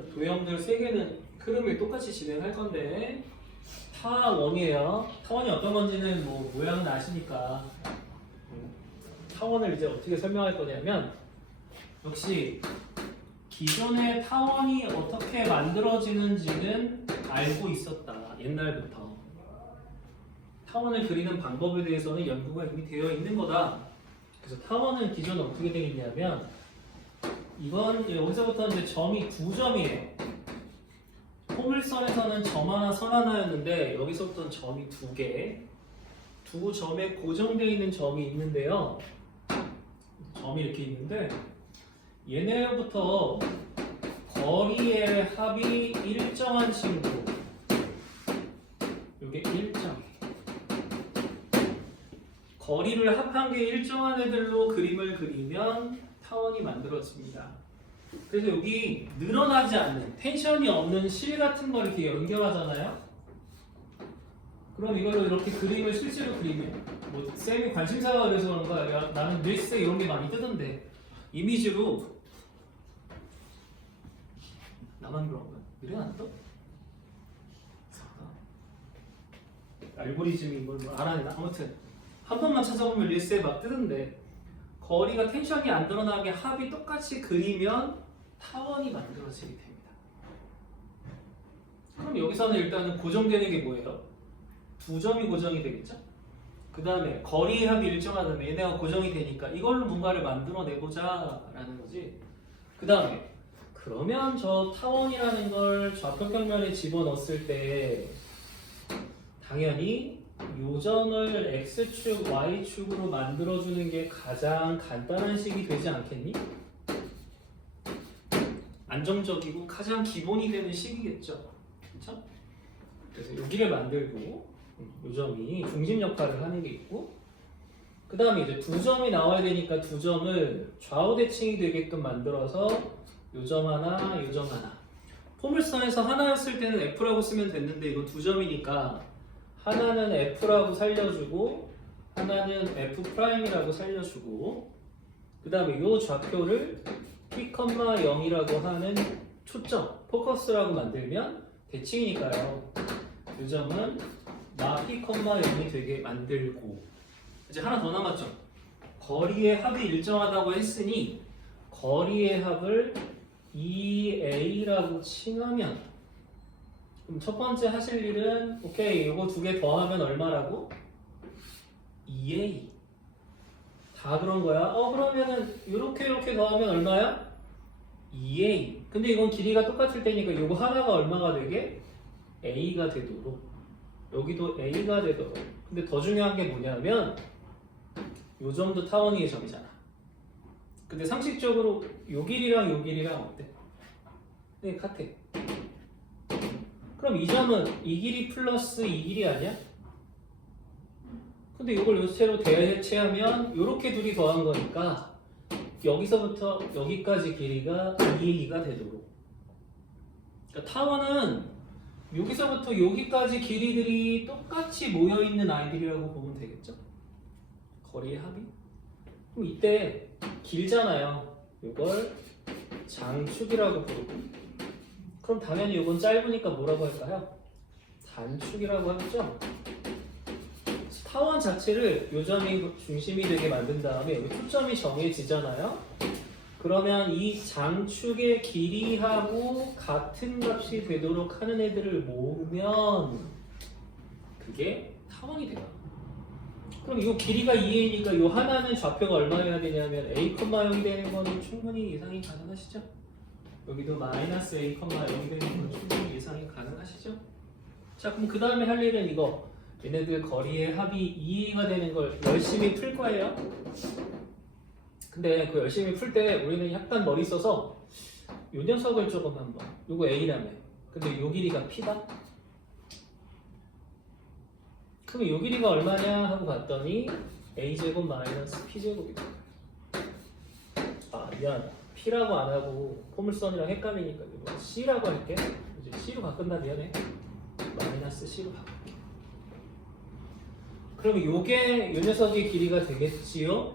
자, 도형들 세 개는 흐름을 똑같이 진행할 건데 타원이에요. 타원이 어떤 건지는 뭐 모양은 아시니까 음, 타원을 이제 어떻게 설명할 거냐면 역시 기존의 타원이 어떻게 만들어지는지는 알고 있었다 옛날부터 타원을 그리는 방법에 대해서는 연구가 이미 되어 있는 거다. 그래서 타원은 기존에 어떻게 되어 있냐면 이건 여기서부터 이제 점이 두 점이에요. 포물선에서는 점 하나, 선 하나였는데 여기서부터는 점이 두 개, 두 점에 고정되어 있는 점이 있는데요. 점이 이렇게 있는데 얘네로부터 거리의 합이 일정한 친구. 이게 일정. 거리를 합한 게 일정한 애들로 그림을 그리면 타원이 만들어집니다. 그래서 여기 늘어나지 않는 텐션이 없는 실 같은 걸 이렇게 연결하잖아요. 그럼 이걸로 이렇게 그림을 실제로 그리면 뭐 쌤이 관심사가 그래서 그런가 야, 나는 릴스 이런 게 많이 뜨던데 이미지로 나만 그런가? 이래 안 떠? 알고리즘이 이걸 뭐 알아내나? 아무튼 한 번만 찾아보면 릴스에 막 뜨던데 거리가 텐션이 안 드러나게 합이 똑같이 그리면 타원이 만들어지게 됩니다. 그럼 여기서는 일단은 고정되는 게 뭐예요? 두 점이 고정이 되겠죠? 그 다음에 거리의 합이 일정하다면 얘네가 고정이 되니까 이걸로 뭔가를 만들어내보자 라는 거지. 그 다음에 그러면 저 타원이라는 걸 좌표 평면에 집어넣었을 때 당연히 요점을 x축, y축으로 만들어주는 게 가장 간단한 식이 되지 않겠니? 안정적이고 가장 기본이 되는 식이겠죠. 그렇죠? 그래서 여기를 만들고 음, 요점이 중심 역할을 하는 게 있고 그 다음에 이제 두 점이 나와야 되니까 두 점을 좌우 대칭이 되게끔 만들어서 요점 하나, 요점 하나 포물선에서 하나였을 때는 F라고 쓰면 됐는데 이거 두 점이니까 하나는 F라고 살려주고 하나는 F'이라고 살려주고 그 다음에 이 좌표를 P, 0이라고 하는 초점, 포커스라고 만들면 대칭이니까요. 이 점은 나 P, 0이 되게 만들고 이제 하나 더 남았죠. 거리의 합이 일정하다고 했으니 거리의 합을 EA라고 칭하면 그럼 첫 번째 하실 일은 오케이 이거 두 개 더하면 얼마라고? 2A 다 그런 거야? 어 그러면은 이렇게 이렇게 더하면 얼마야? 2A 근데 이건 길이가 똑같을 테니까 이거 하나가 얼마가 되게? A가 되도록 여기도 A가 되도록 근데 더 중요한 게 뭐냐면 요 점도 타원이의 점이잖아 근데 상식적으로 요 길이랑 요 길이랑 어때? 네 같아 그럼 이 점은 이 길이 플러스 이 길이 아니야? 근데 이걸 요체로 대체하면 이렇게 둘이 더한 거니까 여기서부터 여기까지 길이가 2A가 되도록 그러니까 타원은 여기서부터 여기까지 길이들이 똑같이 모여있는 아이들이라고 보면 되겠죠? 거리의 합이? 그럼 이때 길잖아요 이걸 장축이라고 부르고 그럼 당연히 이건 짧으니까 뭐라고 할까요? 단축이라고 하겠죠? 타원 자체를 요점이 중심이 되게 만든 다음에 여기 초점이 정해지잖아요. 그러면 이 장축의 길이하고 같은 값이 되도록 하는 애들을 모으면 그게 타원이 돼요. 그럼 이 길이가 2a니까 이 하나는 좌표가 얼마여야 되냐면 a, 0이 되는 거는 충분히 예상이 가능하시죠? 여기도 마이너스 a, 0이 되는 건 충분히 예상이 가능하시죠? 자 그럼 그 다음에 할 일은 이거 얘네들 거리의 합이 2가 되는 걸 열심히 풀 거예요. 근데 그 열심히 풀 때 우리는 약간 머리 써서 요 녀석을 조금 한번 요거 A라며 근데 요 길이가 P다? 그럼 요 길이가 얼마냐 하고 봤더니 A제곱 마이너스 P제곱이다 아 미안 P라고 안 하고 포물선이랑 헷갈리니까 이거 C라고 할게 이제 C로 바꾼다 미안해 마이너스 C로 바꿀게 그럼 요게 요 녀석의 길이가 되겠지요?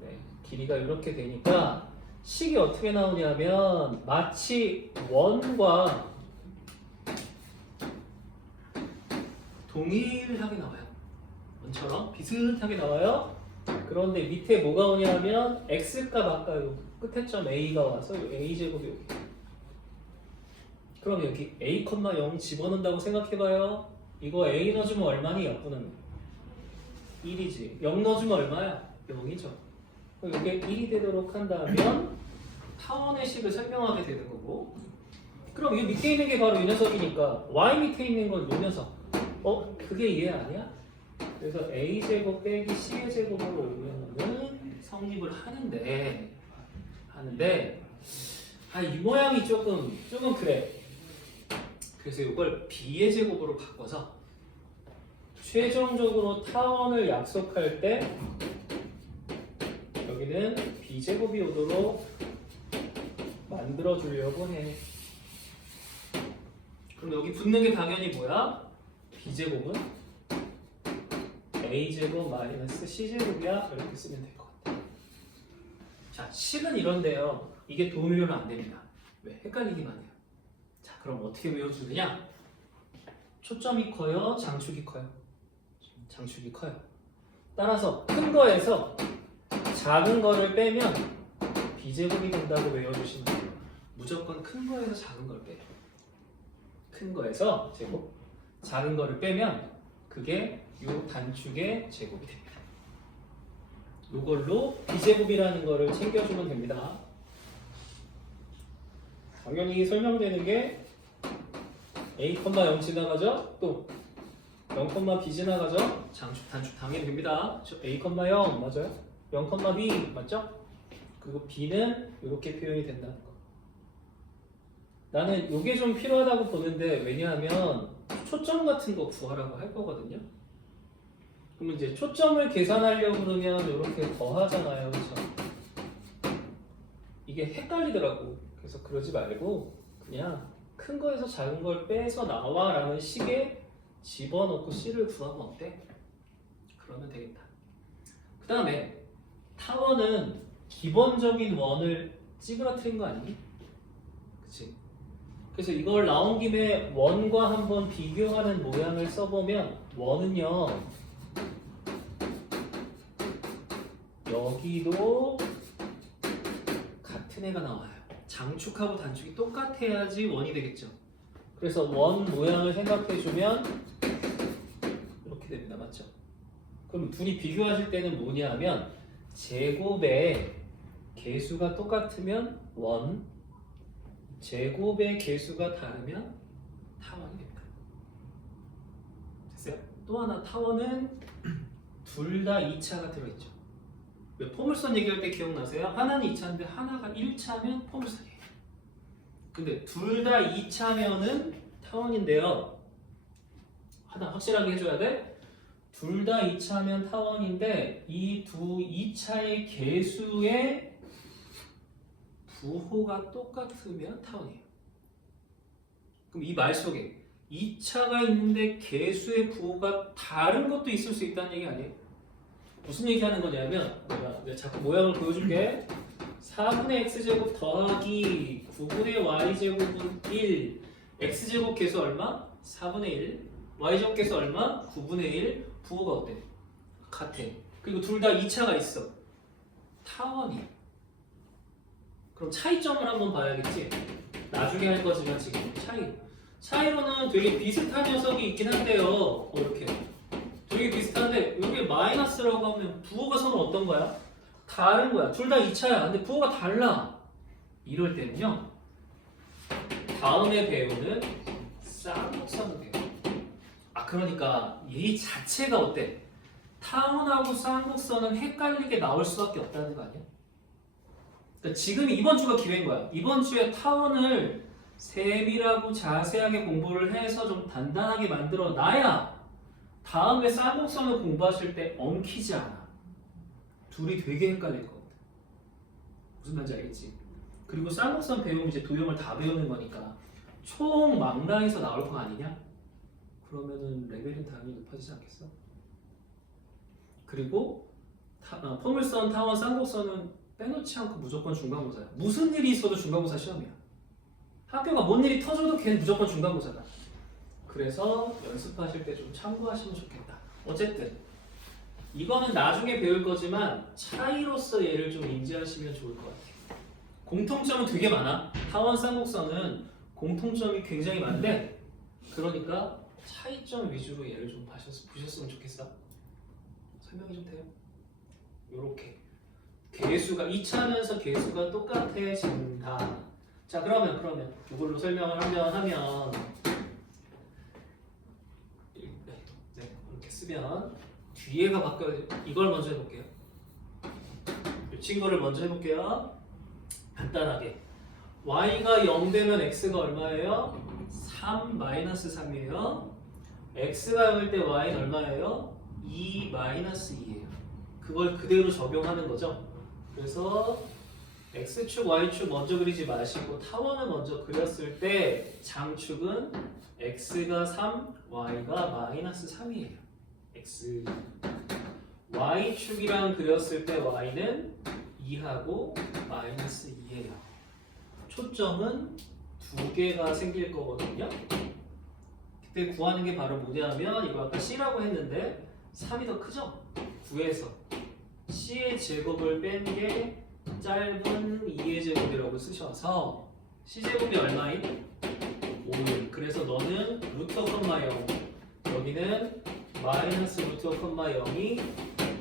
네, 길이가 이렇게 되니까 식이 어떻게 나오냐면 마치 원과 동일하게 나와요. 원처럼 비슷하게 나와요. 그런데 밑에 뭐가 오냐면 x값 아까 요 끝에 점 a가 와서 요 a 제곱이 여기. 그럼 여기 a, 0 집어넣는다고 생각해봐요. 이거 a 넣어주면 얼마니? 약분은 1이지. 0 넣어주면 얼마야? 0이죠. 그럼 이게 1이 되도록 한다면 타원의 식을 설명하게 되는 거고 그럼 이 밑에 있는 게 바로 이 녀석이니까 y 밑에 있는 건 이 녀석 어? 그게 이해 아니야? 그래서 a제곱 빼기 c의 제곱으로 오면은 성립을 하는데 하는데 아 이 모양이 조금 조금 그래 그래서 이걸 b의 제곱으로 바꿔서 최종적으로 타원을 약속할 때 여기는 b제곱이 오도록 만들어 주려고 해. 그럼 여기 붙는 게 당연히 뭐야? b제곱은 a제곱 마이너스 c제곱이야 이렇게 쓰면 될것 같아. 자, 식은 이런데요. 이게 도움료는 안 됩니다. 왜? 헷갈리기만 해요. 자, 그럼 어떻게 외워주느냐? 초점이 커요? 장축이 커요? 장축이 커요. 따라서 큰 거에서 작은 거를 빼면 비제곱이 된다고 외워주시면 돼요. 무조건 큰 거에서 작은 걸 빼요. 큰 거에서 제곱, 작은 거를 빼면 그게 요 단축의 제곱이 됩니다. 요걸로 비제곱이라는 거를 챙겨주면 됩니다. 당연히 설명되는 게 a, 0 지나가죠? 또 0, b 지나가죠? 장축, 단축 당연히 됩니다. 저 a, 0 맞아요? 0, b 맞죠? 그리고 b는 이렇게 표현이 된다는 거. 나는 이게 좀 필요하다고 보는데 왜냐하면 초점 같은 거 구하라고 할 거거든요. 그러면 이제 초점을 계산하려고 그러면 이렇게 더하잖아요. 그렇죠? 이게 헷갈리더라고. 그래서 그러지 말고 그냥 큰 거에서 작은 걸 빼서 나와라는 식에 집어넣고 C를 구하면 어때? 그러면 되겠다. 그 다음에 타원은 기본적인 원을 찌그러뜨린 거 아니니? 그치? 그래서 이걸 나온 김에 원과 한번 비교하는 모양을 써보면 원은요 여기도 같은 애가 나와요 장축하고 단축이 똑같아야지 원이 되겠죠 그래서 원 모양을 생각해주면 이렇게 됩니다 맞죠? 그럼 둘이 비교하실 때는 뭐냐 하면 제곱의 개수가 똑같으면 원 제곱의 개수가 다르면 타원이 됩니다. 됐어요? 또 하나 타원은 둘 다 2차가 들어있죠. 왜 포물선 얘기할 때 기억나세요? 하나는 2차인데 하나가 1차면 포물선이에요. 근데 둘 다 2차면은 타원인데요. 하나 확실하게 해줘야 돼. 둘 다 2차면 타원인데 이 두 2차의 개수의 부호가 똑같으면 타원이에요. 그럼 이 말 속에 2차가 있는데 개수의 부호가 다른 것도 있을 수 있다는 얘기 아니에요? 무슨 얘기 하는 거냐면 내가, 자꾸 모양을 보여줄게 4분의 x제곱 더하기 9분의 y제곱은 1 x제곱 개수 얼마? 4분의 1 y제곱 개수 얼마? 9분의 1 부호가 어때? 같아 그리고 둘 다 2차가 있어 타원이야 그럼 차이점을 한번 봐야겠지. 나중에 할 거지만 지금 차이. 차이로는 되게 비슷한 녀석이 있긴 한데요. 어, 이렇게. 되게 비슷한데 여기 마이너스라고 하면 부호가 서로 어떤 거야? 다른 거야. 둘 다 2차야. 근데 부호가 달라. 이럴 때는요. 다음에 배우는 쌍곡선을 배워. 아 그러니까 이 자체가 어때? 타원하고 쌍곡선은 헷갈리게 나올 수밖에 없다는 거 아니야? 그러니까 지금 이번 주가 기회인 거야. 이번 주에 타원을 세밀하고 자세하게 공부를 해서 좀 단단하게 만들어 놔야 다음에 쌍곡선을 공부하실 때 엉키지 않아. 둘이 되게 헷갈릴 거거든. 무슨 말인지 알겠지? 그리고 쌍곡선 배우면 이제 도형을 다 배우는 거니까 총 망라에서 나올 거 아니냐? 그러면은 레벨은 당연히 높아지지 않겠어? 그리고 타, 어, 포물선, 타원, 쌍곡선은 빼놓지 않고 무조건 중간고사야. 무슨 일이 있어도 중간고사 시험이야. 학교가 뭔 일이 터져도 걔는 무조건 중간고사다. 그래서 연습하실 때 좀 참고하시면 좋겠다. 어쨌든 이거는 나중에 배울 거지만 차이로서 얘를 좀 인지하시면 좋을 것 같아요. 공통점은 되게 많아. 타원 쌍곡선은 공통점이 굉장히 많은데 그러니까 차이점 위주로 얘를 좀 보셨, 보셨으면 좋겠어. 설명이 좀 돼요? 요렇게 개수가 2차하면서 개수가 똑같아진다. 자 그러면 그러면 이걸로 설명을 하면 하면 네, 네 이렇게 쓰면 뒤에가 바뀌어 이걸 먼저 해볼게요. 이 친구를 먼저 해볼게요. 간단하게 y가 0 되면 x가 얼마예요? 3 마이너스 3이에요. x가 0일 때 y는 얼마예요? 2 마이너스 2예요. 그걸 그대로 적용하는 거죠. 그래서 x축, y축 먼저 그리지 마시고 타원을 먼저 그렸을 때 장축은 x가 3, y가 마이너스 3이에요. X y축이랑 그렸을 때 y는 2하고 마이너스 2예요. 초점은 두 개가 생길 거거든요. 그때 구하는 게 바로 뭐냐면 이거 아까 c라고 했는데 3이 더 크죠? 9에서 c의 제곱을 뺀 게 짧은 2의 제곱이라고 쓰셔서 c 제곱이 얼마인? 5인. 그래서 너는 루트 콤마 0 여기는 마이너스 루트 콤마 0이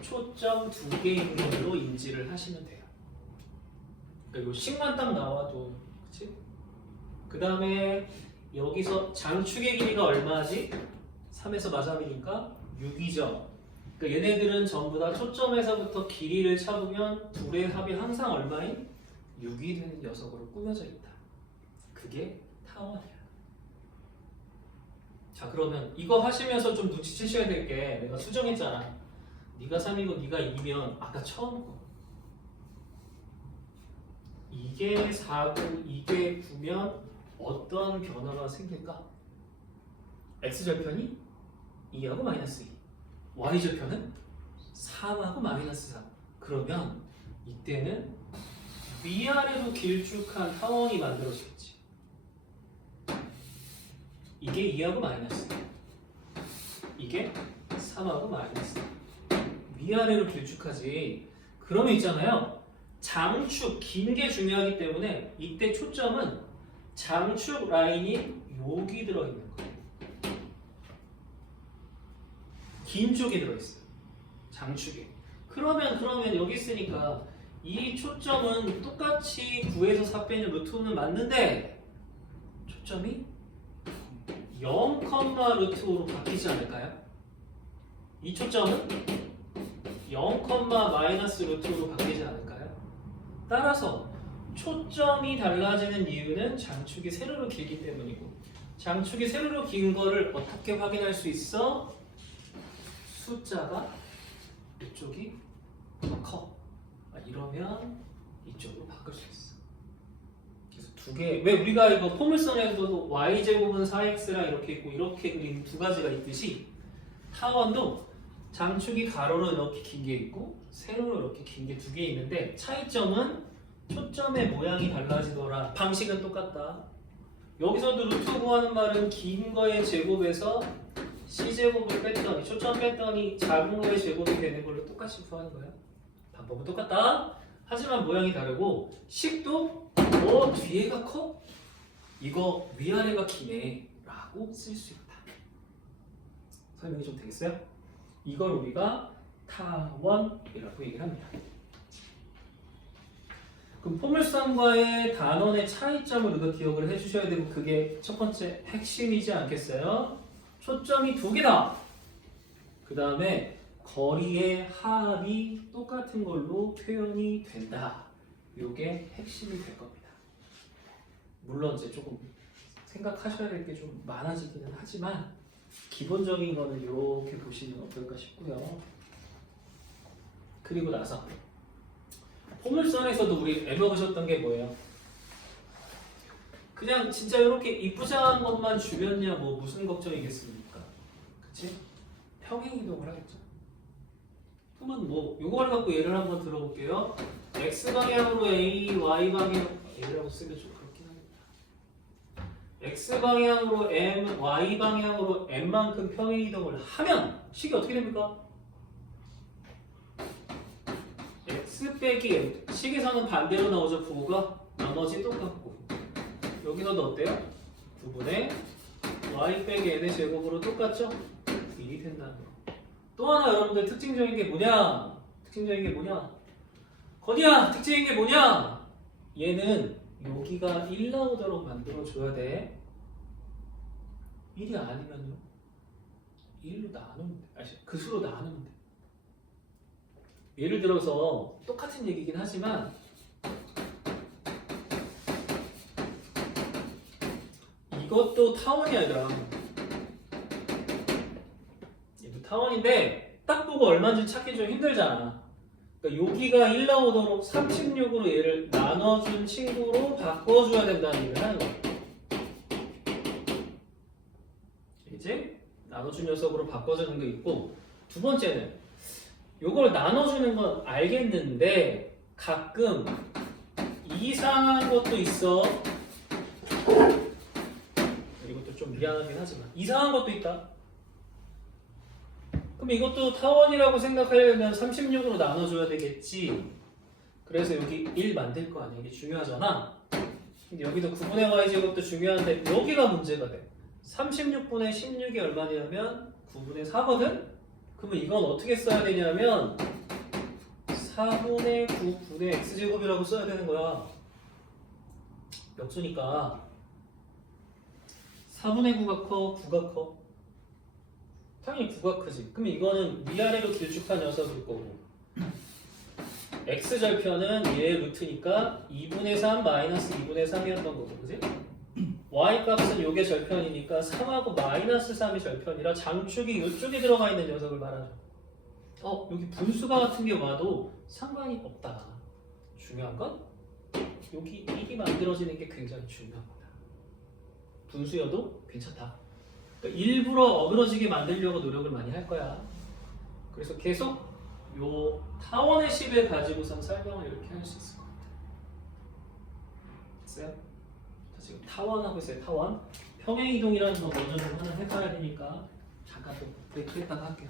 초점 두 개인 걸로 인지를 하시면 돼요. 그러니까 요 식만 딱 나와도 그치? 그 다음에 여기서 장축의 길이가 얼마지? 3에서 마삼이니까 6이죠. 그러니까 얘네들은 전부 다 초점에서부터 길이를 잡으면 둘의 합이 항상 얼마인? 6이 되는 녀석으로 꾸며져 있다. 그게 타원이야. 자 그러면 이거 하시면서 좀 눈치채셔야 될 게 내가 수정했잖아. 네가 3이고 네가 2면 아까 처음 거. 이게 4고 이게 9면 어떤 변화가 생길까? x절편이 2하고 마이너스 2 y절편은 3하고 마이너스 3 그러면 이때는 위아래로 길쭉한 타원이 만들어지겠지 이게 2하고 마이너스 2 이게 3하고 마이너스 2 위아래로 길쭉하지 그러면 있잖아요 장축 긴 게 중요하기 때문에 이때 초점은 장축 라인이 여기 들어있는 거예요. 긴 쪽에 들어있어요. 장축에. 그러면 그러면 여기 있으니까 이 초점은 똑같이 9에서 4 빼는 루트 5는 맞는데 초점이 0, 루트 5로 바뀌지 않을까요? 이 초점은 0, 마이너스 루트 5로 바뀌지 않을까요? 따라서 초점이 달라지는 이유는 장축이 세로로 길기 때문이고 장축이 세로로 긴 거를 어떻게 확인할 수 있어? 숫자가 이쪽이 더 커. 아, 이러면 이쪽으로 바꿀 수 있어. 두 개. 왜 우리가 이거 포물선에서도 y 제곱은 4x랑 이렇게 있고 이렇게 그린 두 가지가 있듯이 타원도 장축이 가로로 이렇게 긴 게 있고 세로로 이렇게 긴 게 두 개 있는데 차이점은 초점의 모양이 달라지더라. 방식은 똑같다. 여기서도 루트 구하는 말은 긴 거의 제곱에서 c 제곱을 뺐더니 초점 뺐더니 작은 거의 제곱이 되는 걸로 똑같이 구하는 거야. 방법은 똑같다. 하지만 모양이 다르고 식도 어 뒤에가 커? 이거 위아래가 기네 라고 쓸 수 있다. 설명이 좀 되겠어요? 이걸 우리가 타원이라고 얘기를 합니다. 그럼 포물선과의 단원의 차이점을 우리가 기억을 해주셔야 되고 그게 첫 번째 핵심이지 않겠어요? 초점이 두 개다. 그 다음에 거리의 합이 똑같은 걸로 표현이 된다. 이게 핵심이 될 겁니다. 물론 이제 조금 생각하셔야 될 게 좀 많아지기는 하지만 기본적인 거는 이렇게 보시면 어떨까 싶고요. 그리고 나서 포물선에서도 우리 애먹으셨던 게 뭐예요? 그냥 진짜 이렇게 이쁘장한 것만 주변이야 뭐 무슨 걱정이겠습니까? 그치? 평행 이동을 하겠죠. 그러면 뭐 요걸 갖고 예를 한번 들어볼게요. x 방향으로 a, y 방향 a라고 쓰기 좀 그렇긴 합니다. x 방향으로 m, y 방향으로 m만큼 평행 이동을 하면 식이 어떻게 됩니까? x 빼기 m 식에서는 반대로 나오죠 부호가 나머지 똑같고 여기서도 어때요? 9분의 y 빼기 n의 제곱으로 똑같죠? 1이 된다는 거. 또 하나 여러분들 특징적인 게 뭐냐? 특징적인 게 뭐냐? 거디야 특징인 게 뭐냐? 얘는 여기가 1 나오도록 만들어줘야 돼. 1이 아니면요. 1로 나누면 돼. 아니, 그 수로 나누면 돼. 예를 들어서 똑같은 얘기긴 하지만 이것도 타원이 아니라 상황인데 딱 보고 얼마인지 찾기 좀 힘들잖아. 그러니까 여기가 1 나오도록 36으로 얘를 나눠준 친구로 바꿔줘야 된다는 얘기를 하는 거야. 이제 나눠준 녀석으로 바꿔주는 게 있고 두 번째는 요걸 나눠주는 건 알겠는데 가끔 이상한 것도 있어. 이것도 좀 미안하긴 하지만 이상한 것도 있다. 그럼 이것도 타원이라고 생각하려면 36으로 나눠줘야 되겠지. 그래서 여기 1 만들 거 아니야. 이게 중요하잖아. 근데 여기도 9분의 y 제곱도 중요한데 여기가 문제가 돼. 36분의 16이 얼마냐면 9분의 4거든? 그러면 이건 어떻게 써야 되냐면 4분의 9분의 x제곱이라고 써야 되는 거야. 몇 수니까? 4분의 9가 커, 9가 커 당연히 9가 크지 그럼 이거는 위아래로 길쭉한 녀석일 거고 x절편은 얘의 루트니까 2분의 3 마이너스 2분의 3이었던 거고 그지? y 값은 요게 절편이니까 3하고 마이너스 3이 절편이라 장축이 이쪽에 들어가 있는 녀석을 말하죠. 어 여기 분수가 같은 게 와도 상관이 없다. 중요한 건 여기 1이 만들어지는 게 굉장히 중요합니다. 분수여도 괜찮다. 그러니까 일부러 어그러지게 만들려고 노력을 많이 할 거야. 그래서 계속 요 타원의 식을 가지고선 설명을 이렇게 할 수 있을 것 같아요. 됐어요? 자, 지금 타원 하고 있어요. 타원. 평행 이동이라는 거 먼저 좀 하나 해봐야 되니까 잠깐 또 브레이크 했다가 할게요.